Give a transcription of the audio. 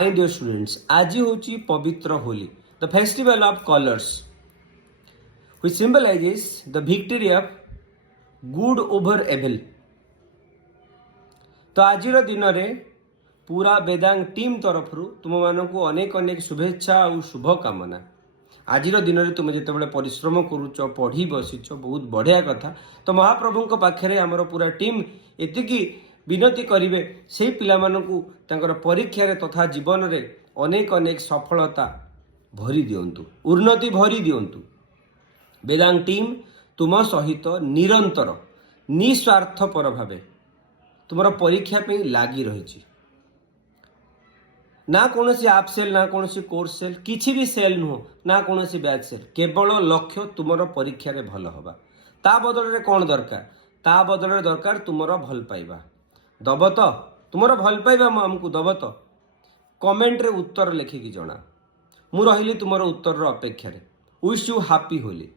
My dear students, आज होची पवित्र Holi, the festival of colors, which symbolizes the victory of good over evil. तो आज दिन में पूरा वेदांग टीम तरफ तुम मानक अनेक अनेक शुभेच्छा और शुभकामना। आज दिन में तुम जिते परिश्रम करुच पढ़ी बसीच बहुत बढ़िया कथा। तो महाप्रभु पाखे आमर पूरा टीम एतिकी विनती करेंगे से पिला परीक्षा तथा जीवन में अनेक अनेक सफलता भरी दिंतु, उन्नति भरी दिंतु। वेदांग टीम तुम सहित निरंतर निस्वार्थपर भाव तुम परीक्षा पे लगी रही। ना कौन सी आप सेल ना कौन सी कोर्स सेल किसी भी सेल नुह ना कौन सी बैच सेल, केवल लक्ष्य तुम परीक्षा रे भल हवा। ता बदल रे कौन दरकार? ता बदल रे दरकार तुमर भल पाइबा। दब तो तुमर भल पाइबा आमको दब तो कमेंट रे उत्तर लिखिकी जना। मु रहिली तुमर उत्तर अपेक्षा। Wish you happy Holi.